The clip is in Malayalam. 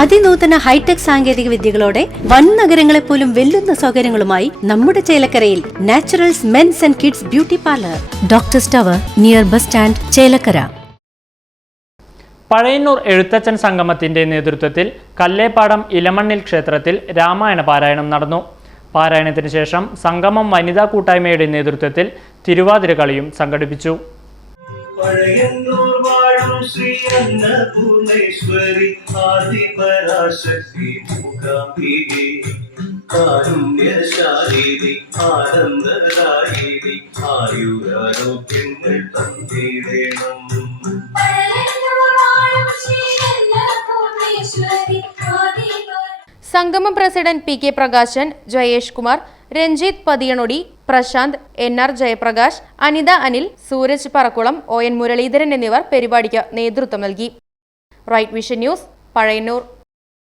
അതിനൂതന ഹൈടെക് സാങ്കേതിക വിദ്യകളോടെ വൻ നഗരങ്ങളെ പോലും വെല്ലുന്ന സൗകര്യങ്ങളുമായി നമ്മുടെ ചേലക്കരയിൽ naturals men's and kids beauty parlour. Doctor സ്റ്റവർ near bus stand Chelakkara. Pazhayannur Ezhuthachan സംഗമത്തിന്റെ നേതൃത്വത്തിൽ കല്ലേപ്പാടം ഇലമണ്ണിൽ ക്ഷേത്രത്തിൽ രാമായണ പാരായണം നടന്നു. പാരായണത്തിന് ശേഷം സംഗമം വനിതാ കൂട്ടായ്മയുടെ നേതൃത്വത്തിൽ തിരുവാതിരകളിയും സംഘടിപ്പിച്ചു. ശ്രീ അന്നപൂർണേശ്വരി ആദിപരാശക്തി മൂകാംബികെ കാരുണ്യശാലിനി ആനന്ദദായിനി ആയുരാരോഗ്യങ്ങൾ തന്നിടേണം. സംഗമ president P K Prakashan Jayesh Kumar Ranjith Pathiyanodi Prashanth N R Jayaprakash Anitha Anil Sooraj Parakkulam O N Muraleedharan എന്നിവർ പരിപാടിക്ക് നേതൃത്വം നൽകി. Right vision news Pazhayannur.